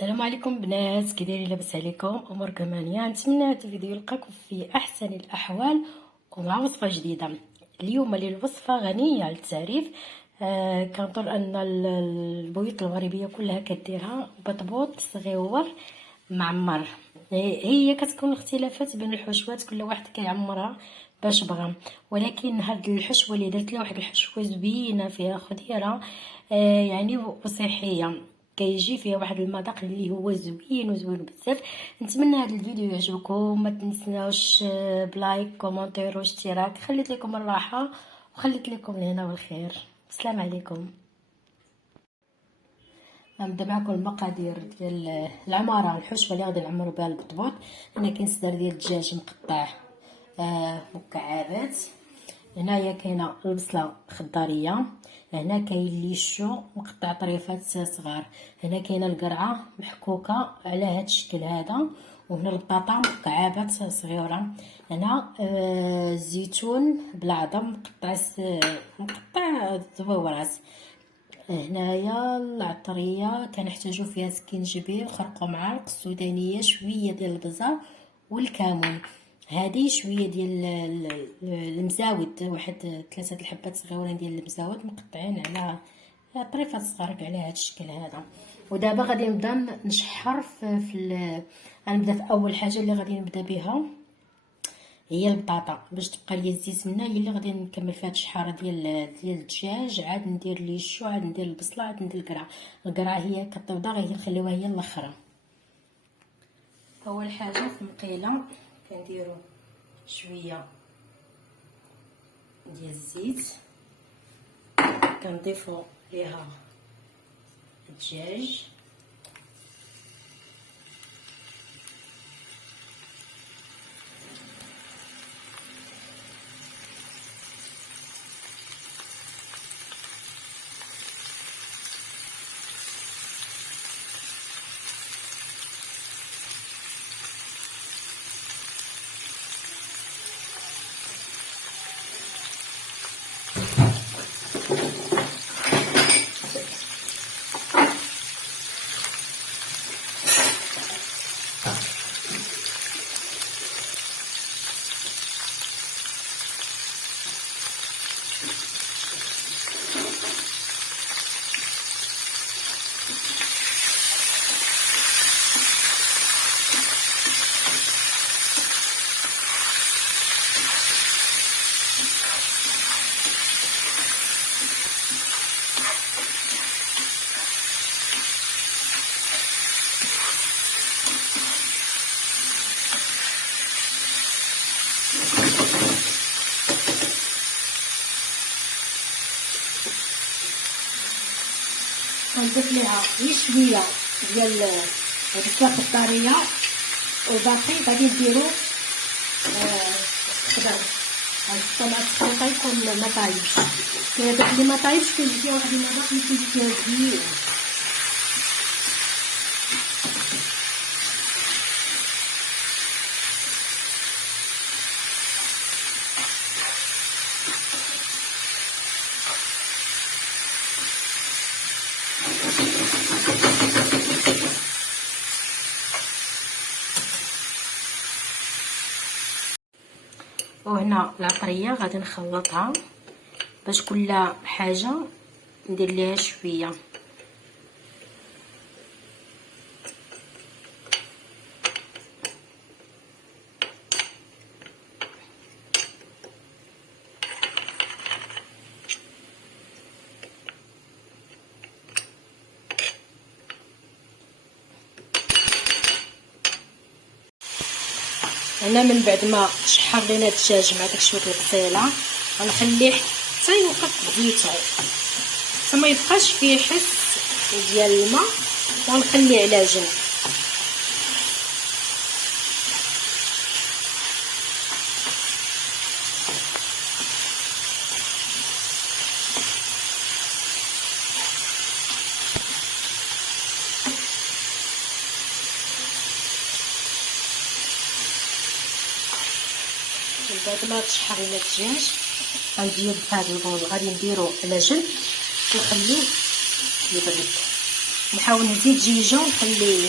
السلام عليكم بنات، كي دايرين؟ لاباس عليكم؟ اموركم هانيه؟ نتمنى هذا الفيديو يلقاكم في احسن الاحوال ومع وصفه جديده. اليوم الوصفه غنيه عن التعريف. كنظن ان البيوت المغربيه كلها كديرها بطبوط صغيور معمر. هي كتكون اختلافات بين الحشوات، كل واحد كيعمرها باش بغى، ولكن هاد الحشوه اللي درت لها واحد الحشوه زوينه فيها خضيره يعني وصحيه، كيجي فيها واحد المذاق اللي هو زوين وزوين بزاف. نتمنى هذا الفيديو يعجبكم، ما تنساوش بلايك كومنتير واشتراك. خليت لكم الراحه وخليت لكم الهنا والخير. السلام عليكم. غنبدا معكم المقادير ديال العماره، الحشوه اللي غادي نعمروا بها البطبوط. هنا كاين صدر ديال الدجاج مقطع مكعبات. هنايا كاينه البصله خضاريه. هنا كاين ليشو مقطع طريفات صغار. هنا كاينه القرعه محكوكه على هذا الشكل هذا. وهنا البطاطا مكعبات صغيره. هنا الزيتون بالعظم مقطع زويورات. هنايا العطريه كنحتاجو فيها سكينجبير، خرقه معالق، السودانيه، شويه ديال البزار والكمون. هذه شويه ديال المزاود، واحد 3 الحبات صغيورين ديال المزاود مقطعين على طريفات صغار على هذا الشكل هذا. ودابا غادي نبدا نشحر غنبدا في اول حاجه اللي غادي نبدا بها هي البطاطا، باش تبقى لي الزيتونه هي اللي غادي نكمل فيها الشحاره ديال الدجاج. عاد ندير ليشو، عاد ندير البصله، عاد ندير القرعه هي كتبدا، غير نخليوها هي الاخرى. اول حاجه في مقيله كنديروا شويه ديال الزيت، كنضيفوا ليها الدجاج، غنضيف ليها غير شويه ديال البصله الخضاريه، والباقي غادي نديرو خضر. الطماط الخليطه يكون ما طايبش، كاين داك اللي ما طايبش كيجي فيه واحد المذاق اللي كيجي فيه زوين. وهنا العطريه غادي نخلطها باش كل حاجه ندير ليها شويه. هنا من بعد ما تشحر لينا الدجاج مع داك شويه البصيله غنخليه حتى يوقف زيتو، حتى ما يبقاش فيه حس ديال الماء، ونخليه على جنب. من بعد ما تشحر لنا الدجاج غندير بهذا البول، غادي نديرو على جنب ونخليه يبرد. نحاول نزيد دجيجه ونخلي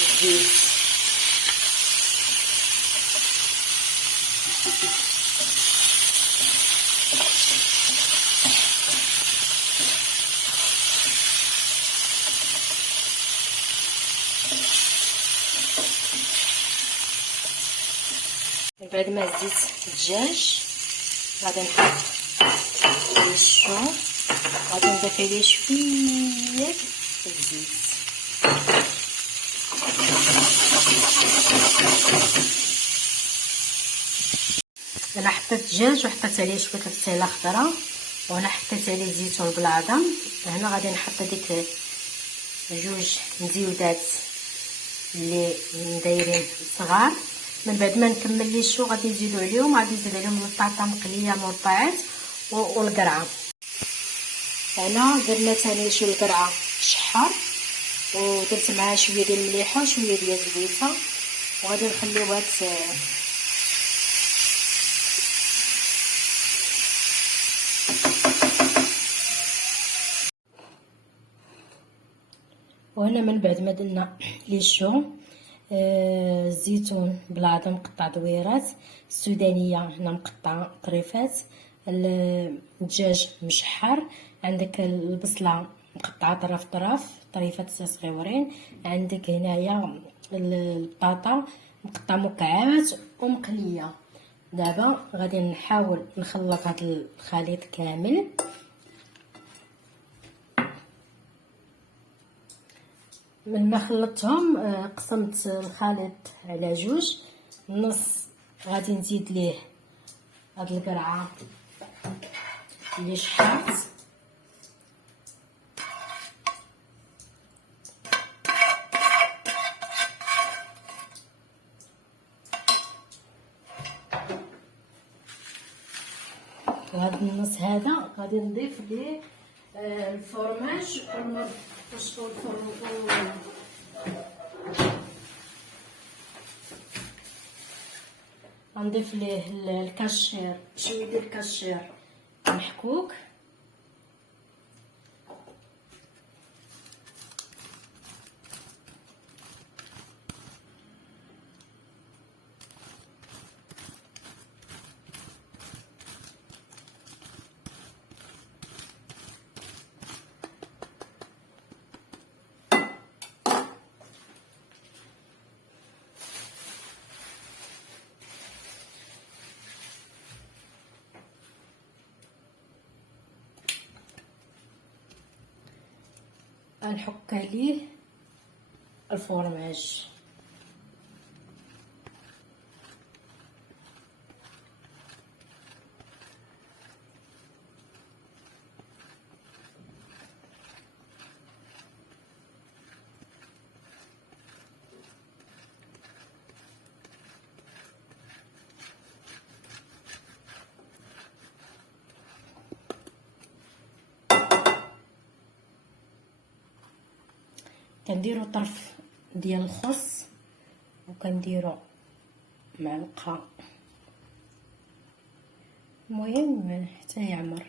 الزيت. بعد ما زيت الدجاج غادي نحط الشو، غادي نضيف عليه شويه الزيت. انا حطيت الدجاج وحطيت عليه شويه البصيله خضراء، وهنا حطيت عليه الزيتون بالعظم. هنا غادي نحط ديك جوج مزيودات اللي دايرين صغار. من بعد ما نكمل لي الشو غادي نزيدو عليهم، غادي نزيد عليهم البطاطا مقليه مربعات والقرعه. هنا درنا ثاني شو القرعه تشحر، ودرت معاها شويه ديال المليحه وشويه ديال الزبيبه، وغادي نخليوها وهنا من بعد ما درنا لي الشو الزيتون بالعظم مقطع دويرات، السودانيه هنا مقطعه طريفات، الدجاج مشحر، عندك البصله مقطعه طرف طريفات صغيورين، عندك هنايا البطاطا مقطعه مكعبات ومقليه. دابا غادي نحاول نخلط هذا الخليط كامل. من ما خلطتهم قسمت الخليط على جوج، النص غادي نزيد ليه هاد القرعه اللي شحرت، وهذا النص هذا غادي نضيف ليه الفرماج غنضيف ليه الكاشير، شويه ديال الكاشير محكوك، غنحك عليه الفرماج. كنديروا طرف ديال الخس وكنديروا معلقه، المهم حتى يعمر.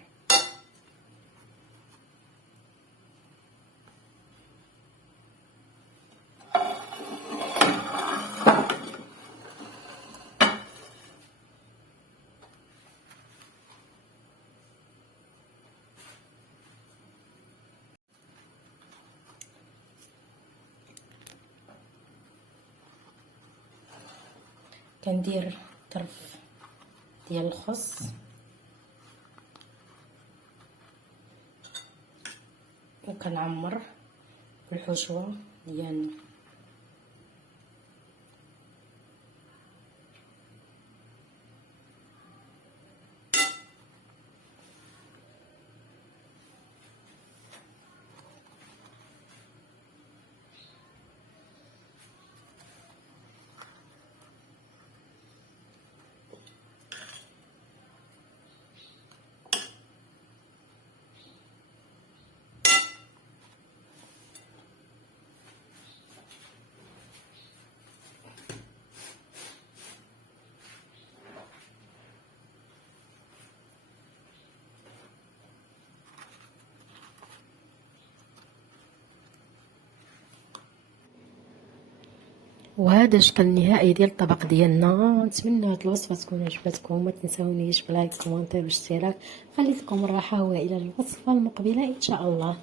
كندير طرف ديال الخس وكنعمر بالحشوه ديالنا. وهذا الشكل النهائي ديال الطبق ديالنا. نتمنى هاد الوصفه تكون عجبتكم، ما تنساونيش بلايك كومونتير واشتراك. خليت لكم الراحه، والى الوصفه المقبله ان شاء الله.